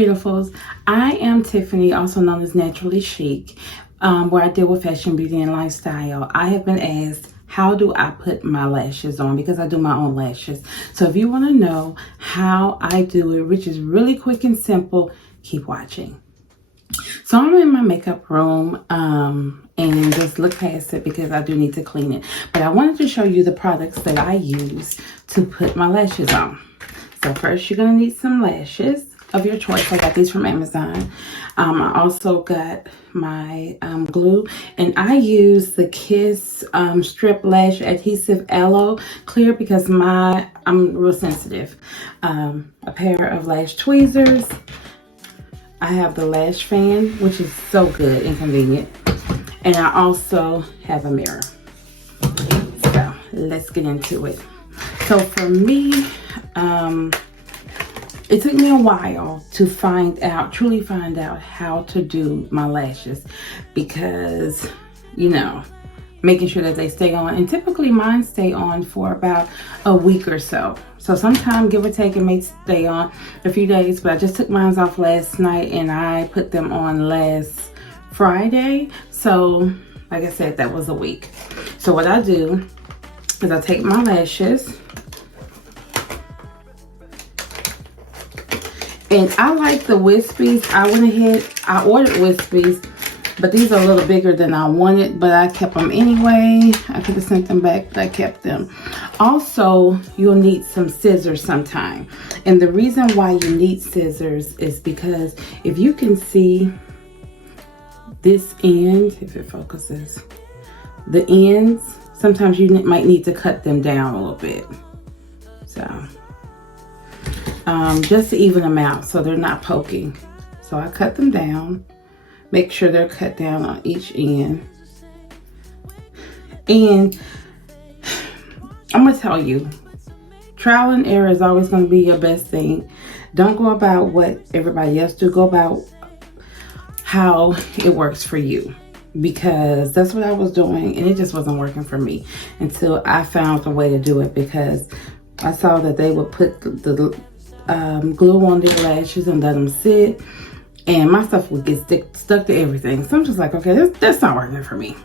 beautifuls. I am Tiffany, also known as Naturally Chic, where I deal with fashion, beauty, and lifestyle. I have been asked, how do I put my lashes on? Because I do my own lashes. So if you want to know how I do it, which is really quick and simple, keep watching. So I'm in my makeup room and just look past it because I do need to clean it. But I wanted to show you the products that I use to put my lashes on. So first you're going to need some lashes of your choice. I got these from Amazon. I also got my glue, and I use the Kiss Strip Lash Adhesive Aloe Clear because I'm real sensitive. A pair of lash tweezers. I have the lash fan, which is so good and convenient. And I also have a mirror. So let's get into it. So for me, it took me a while to truly find out how to do my lashes because, making sure that they stay on. And typically mine stay on for about a week or so. So sometime, give or take, it may stay on a few days, but I just took mine off last night and I put them on last Friday. So like I said, that was a week. So what I do is I take my lashes, and I like the wispies. I went ahead, I ordered wispies, but these are a little bigger than I wanted, but I kept them anyway. I could have sent them back, but I kept them. Also, you'll need some scissors sometime. And the reason why you need scissors is because if you can see this end, if it focuses, the ends, sometimes you might need to cut them down a little bit. So, just to even them out so they're not poking. So I cut them down. Make sure they're cut down on each end. And I'm going to tell you, trial and error is always going to be your best thing. Don't go about what everybody else do. Go about how it works for you. Because that's what I was doing and it just wasn't working for me until I found a way to do it, because I saw that they would put the glue on their lashes and let them sit. And my stuff would get stuck to everything. So I'm just like, okay, that's not working for me.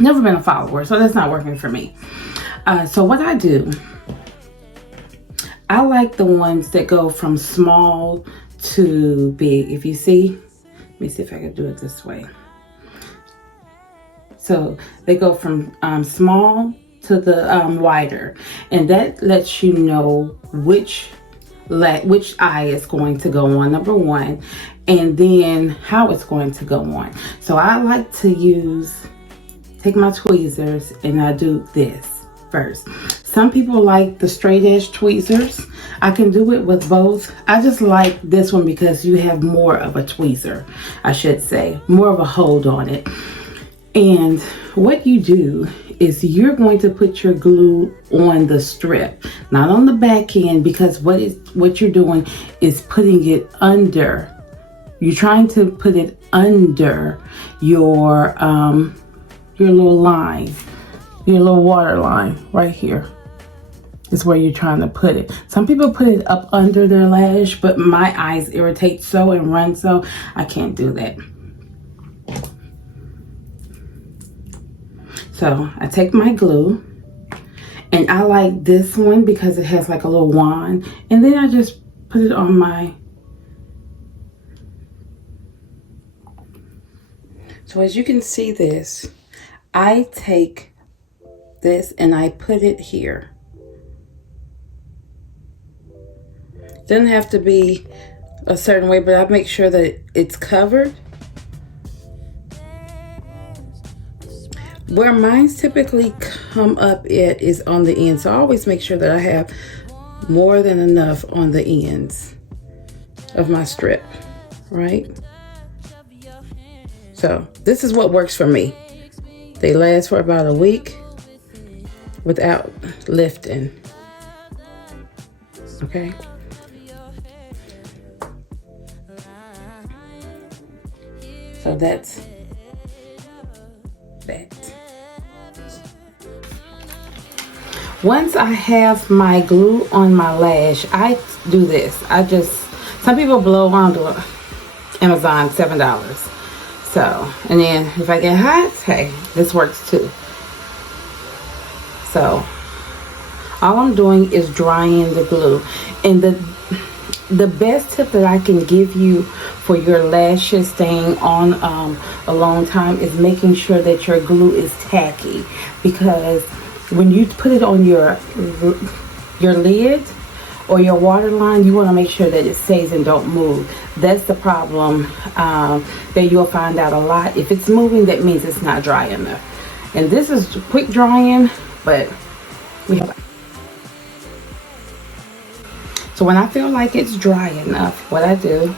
Never been a follower, so that's not working for me. So what I do, I like the ones that go from small to big. If you see, let me see if I can do it this way. So they go from small to the wider. And that lets you know which eye is going to go on, number one, and then how it's going to go on. So I like to take my tweezers and I do this first. Some people like the straight edge tweezers. I can do it with both. I just like this one because you have more of a tweezer, I should say, more of a hold on it. And what you do is you're going to put your glue on the strip, not on the back end, because what you're doing is putting it under. You're trying to put it under your little line, your little water line right here. Is where you're trying to put it. Some people put it up under their lash, but my eyes irritate so and run so, I can't do that. So I take my glue, and I like this one because it has like a little wand, and then I just put it on my. So as you can see this, I take this and I put it here. Doesn't have to be a certain way, but I make sure that it's covered. Where mines typically come up at is on the end. So I always make sure that I have more than enough on the ends of my strip, right? So this is what works for me. They last for about a week without lifting, okay? So that's that. Once I have my glue on my lash, I do this. I just Some people blow onto Amazon $7. So, and then if I get hot, hey, this works too. So, all I'm doing is drying the glue. And the best tip that I can give you for your lashes staying on a long time is making sure that your glue is tacky, because when you put it on your lid or your water line, you want to make sure that it stays and don't move. That's the problem that you'll find out a lot. If it's moving, that means it's not dry enough. And this is quick drying, but we have. So when I feel like it's dry enough, what I do,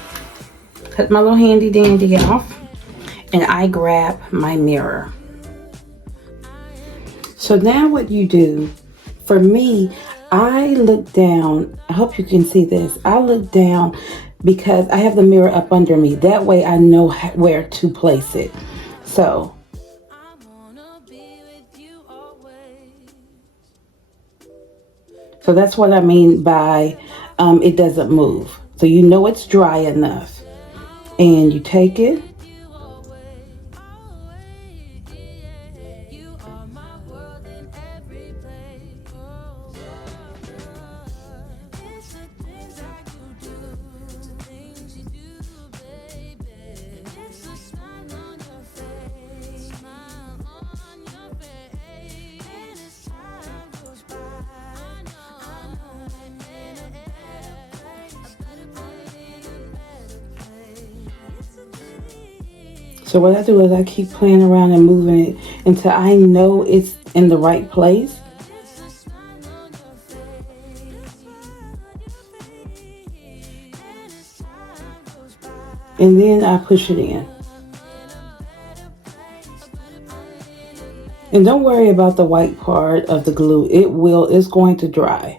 cut my little handy dandy off, and I grab my mirror. So now what you do, for me, I look down. I hope you can see this. I look down because I have the mirror up under me. That way I know where to place it. So that's what I mean by it doesn't move. So you know it's dry enough. And you take it. So what I do is I keep playing around and moving it until I know it's in the right place. And then I push it in. And don't worry about the white part of the glue. It's going to dry.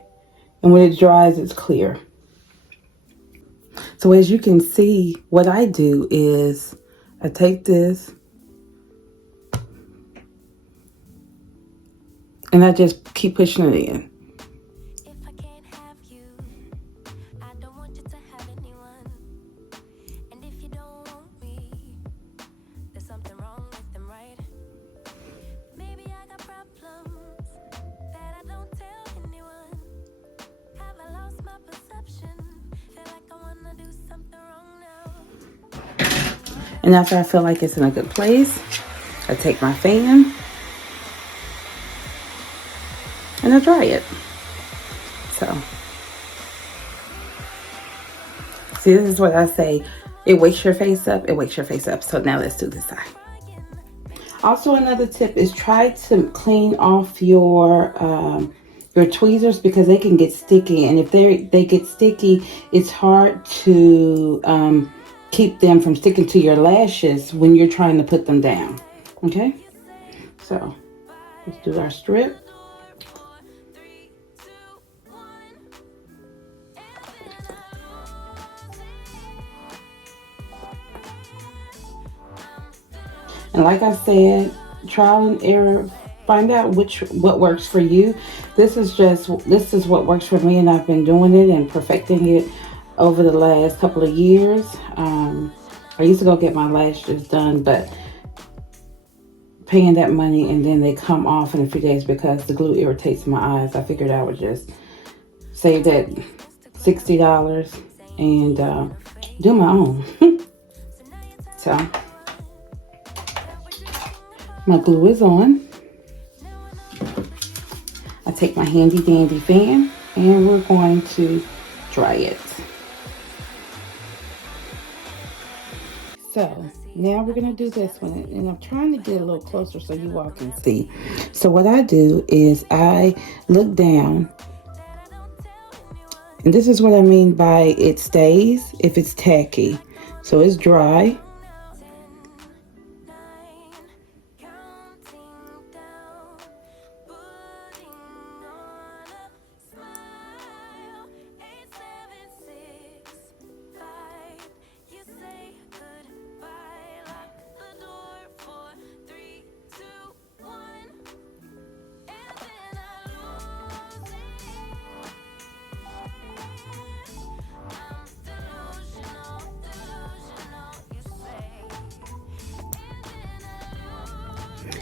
And when it dries, it's clear. So as you can see, what I do is I take this and I just keep pushing it in. And after I feel like it's in a good place, I take my fan and I dry it. So, see, this is what I say. It wakes your face up. It wakes your face up. So now let's do this side. Also, another tip is try to clean off your tweezers, because they can get sticky. And if they get sticky, it's hard to keep them from sticking to your lashes when you're trying to put them down. Okay, so let's do our strip. And like I said, trial and error. Find out what works for you. This is what works for me, and I've been doing it and perfecting it over the last couple of years. I used to go get my lashes done, but paying that money and then they come off in a few days because the glue irritates my eyes, I figured I would just save that $60 and do my own. So my glue is on. I take my handy dandy fan and we're going to dry it. So now we're going to do this one, and I'm trying to get a little closer so you all can see. So what I do is I look down, and this is what I mean by it stays if it's tacky. So it's dry.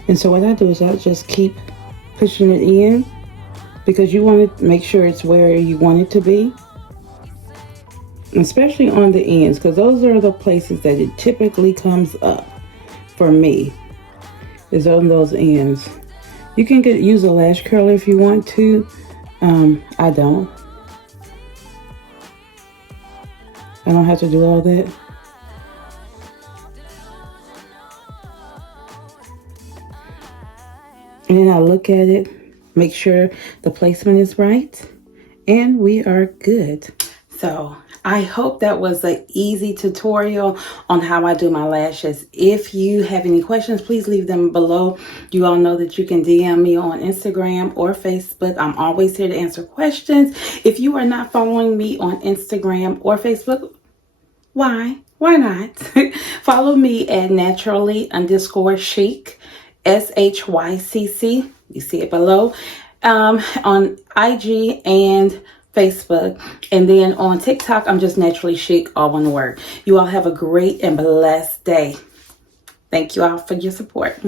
And so what I do is I just keep pushing it in, because you want to make sure it's where you want it to be, especially on the ends, because those are the places that it typically comes up for me, is on those ends. You can use a lash curler if you want to. I don't have to do all that. And then I look at it, make sure the placement is right, and we are good. So I hope that was an easy tutorial on how I do my lashes. If you have any questions, please leave them below. You all know that you can DM me on Instagram or Facebook. I'm always here to answer questions. If you are not following me on Instagram or Facebook, why not? Follow me at naturally_chic, SHYCC. You see it below, on IG and Facebook. And then on TikTok, I'm just Naturally Chic, all one word. You all have a great and blessed day. Thank you all for your support.